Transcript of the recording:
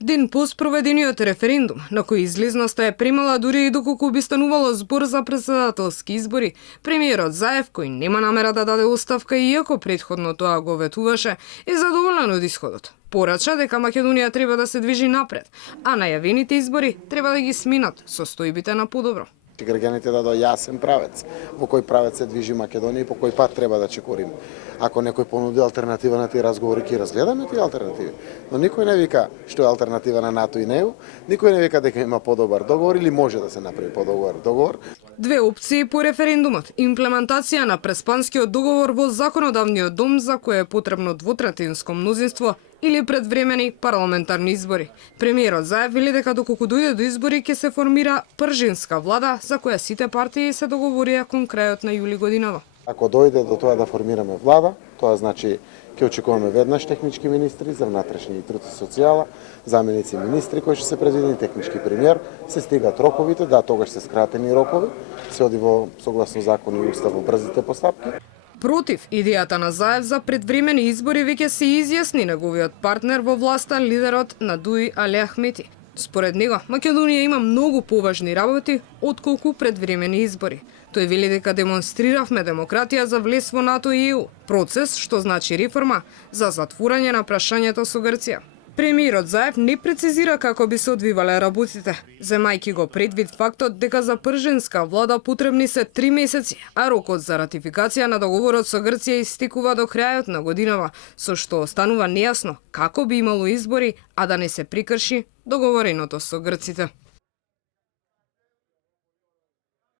Ден по спроведениот референдум, на кој излезноста е премала дури и доколку би станувало збор за претседателски избори, премиерот Заев, кој нема намера да даде оставка иако претходно тоа го ветуваше, е задоволен од исходот. Порача дека Македонија треба да се движи напред, а најавените избори треба да ги сменат состојбите на подобро. Граѓаните дадоа јасен правец, во кој правец се движи Македонија и по кој пат треба да чекориме. Ако некој понуди алтернатива на тие разговори, ќе разгледаме тие алтернативи. Но никој не вика што е алтернатива на НАТО и НЕУ, никој не вика дека има подобар договор или може да се направи подобар договор. Две опции по референдумот: имплементација на Преспанскиот договор во законодавниот дом за кој е потребно двотретинско мнозинство или предвремени парламентарни избори. Премиерот Заев вели дека доколку дојде до избори ќе се формира пржинска влада за која сите партии се договорија кон крајот на јули годинава. Ако дојде до тоа да формираме влада, тоа значи ќе очекуваме веднаш технички министри за внатрешни и труд и социјала, заменици министри кои ќе се предвидени, технички премиер, се стигат роковите, да, тогаш се скратени рокови, се оди во согласно закон и устав во брзите постапки. Против идејата на Заев за предвремени избори веќе се изјасни неговиот партнер во власта, лидерот на ДУИ Али Ахмети. Според него, Македонија има многу поважни работи отколку предвремени избори. Тој вели дека демонстриравме демократија за влез во НАТО и ЕУ, процес што значи реформа за затворање на прашањето со Грција. Премиерот Заев не прецизира како би се одвивале работите, земајќи го предвид фактот дека за пржинска влада потребни се 3 месеци, а рокот за ратификација на договорот со Грција истекува до крајот на годинава, со што останува нејасно како би имало избори, а да не се прекрши договореното со грците.